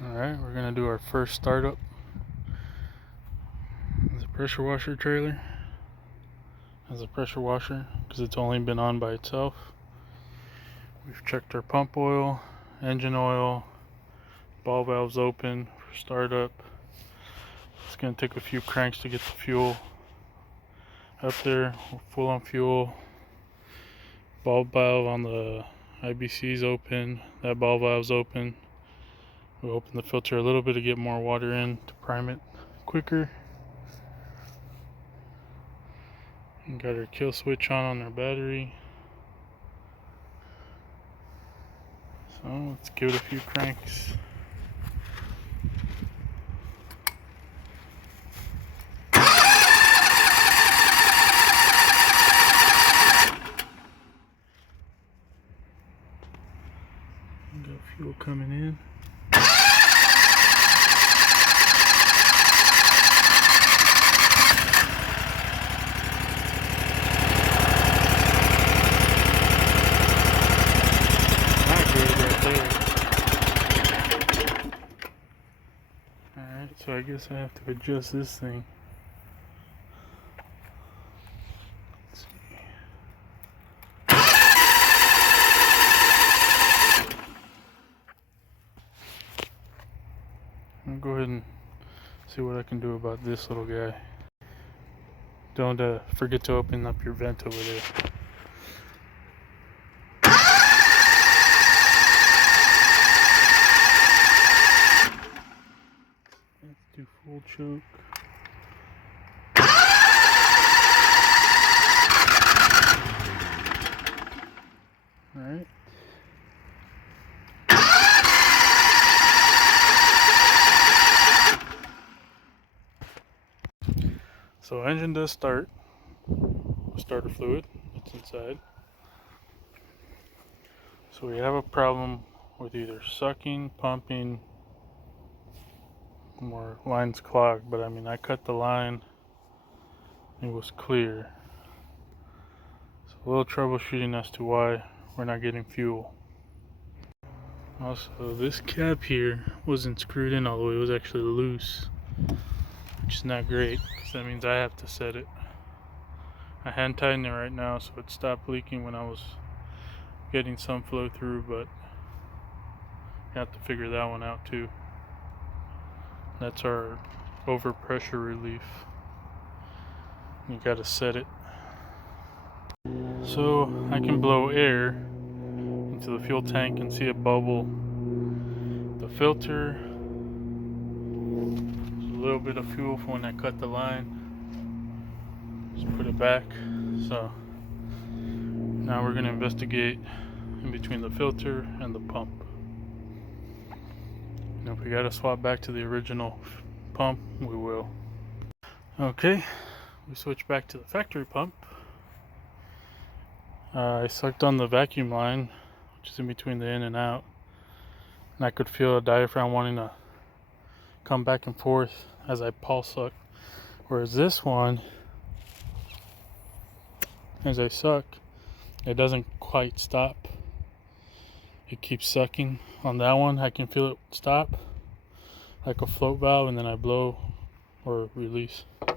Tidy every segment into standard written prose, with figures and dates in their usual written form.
Alright, we're gonna do our first startup. It's a pressure washer trailer. Has a pressure washer because it's only been on by itself. We've checked our pump oil, engine oil, ball valves open for startup. It's gonna take a few cranks to get the fuel up there. We're full on fuel. Ball valve on the IBC is open. That ball valve's open. We'll open the filter a little bit to get more water in to prime it quicker. And got our kill switch on our battery. So let's give it a few cranks. Got fuel coming in. Alright, so I guess I have to adjust this thing. Let's see. I'll go ahead and see what I can do about this little guy. Don't forget to open up your vent over there. Let's do full choke. Alright. So engine does start. Starter fluid, it's inside. So we have a problem with either sucking, pumping, or line's clogged. But I mean, I cut the line, it was clear. So a little troubleshooting as to why we're not getting fuel. Also, this cap here wasn't screwed in all the way, it was actually loose, which is not great because that means I have to set it. I hand tighten it right now so it stopped leaking when I was getting some flow through, but I have to figure that one out too. That's our overpressure relief. You gotta set it. So I can blow air into the fuel tank and see it bubble. The filter, there's a little bit of fuel from when I cut the line. Just put it back. So now we're gonna investigate in between the filter and the pump. And if we gotta swap back to the original pump, we will. Okay, we switch back to the factory pump. I sucked on the vacuum line, which is in between the in and out, and I could feel a diaphragm wanting to come back and forth as I pulse suck. Whereas this one, as I suck, it doesn't quite stop. It keeps sucking. On that one, I can feel it stop like a float valve, and then I blow or release. You're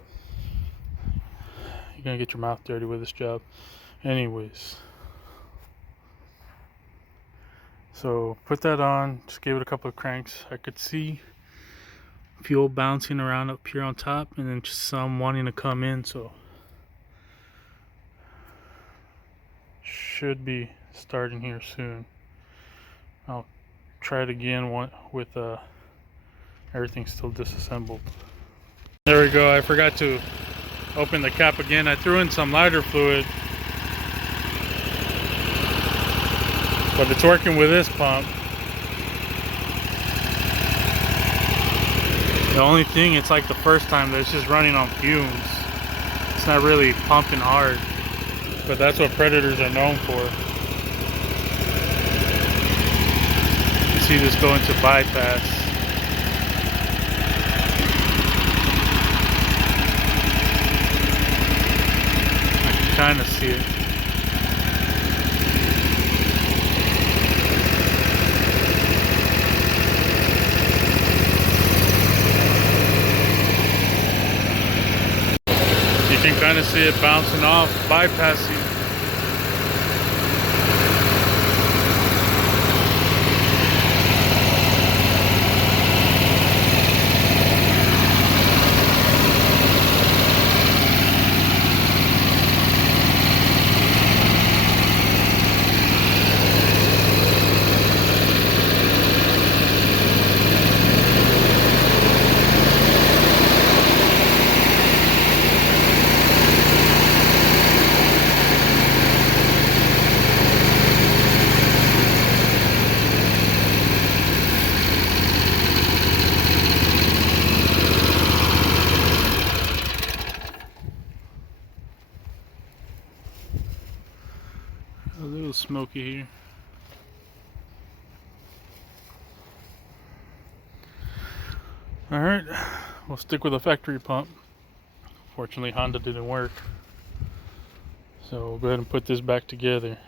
gonna get your mouth dirty with this job. Anyways, so put that on, just gave it a couple of cranks. I could see fuel bouncing around up here on top and then just some wanting to come in, so should be starting here soon. I'll try it again with everything still disassembled. There we go. I forgot to open the cap again. I threw in some lighter fluid, but it's working with this pump. The only thing, it's like the first time that it's just running on fumes. It's not really pumping hard, but that's what Predators are known for. You see this go into bypass. I can kind of see it. can kind of see it bouncing off, bypassing. A little smoky here. Alright, we'll stick with a factory pump. Fortunately, Honda didn't work. So we'll go ahead and put this back together.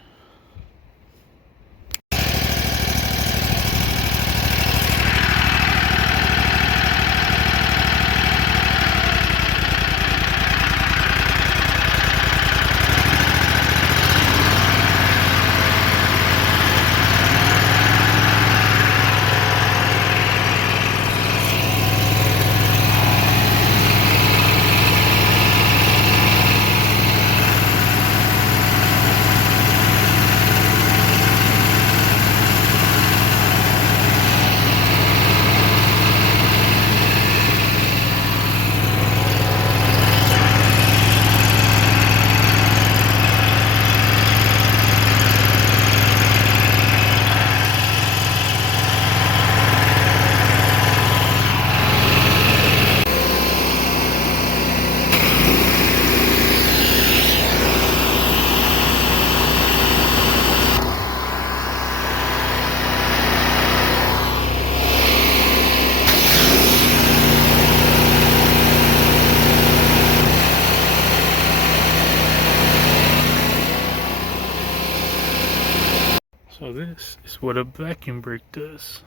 So this is what a vacuum brake does.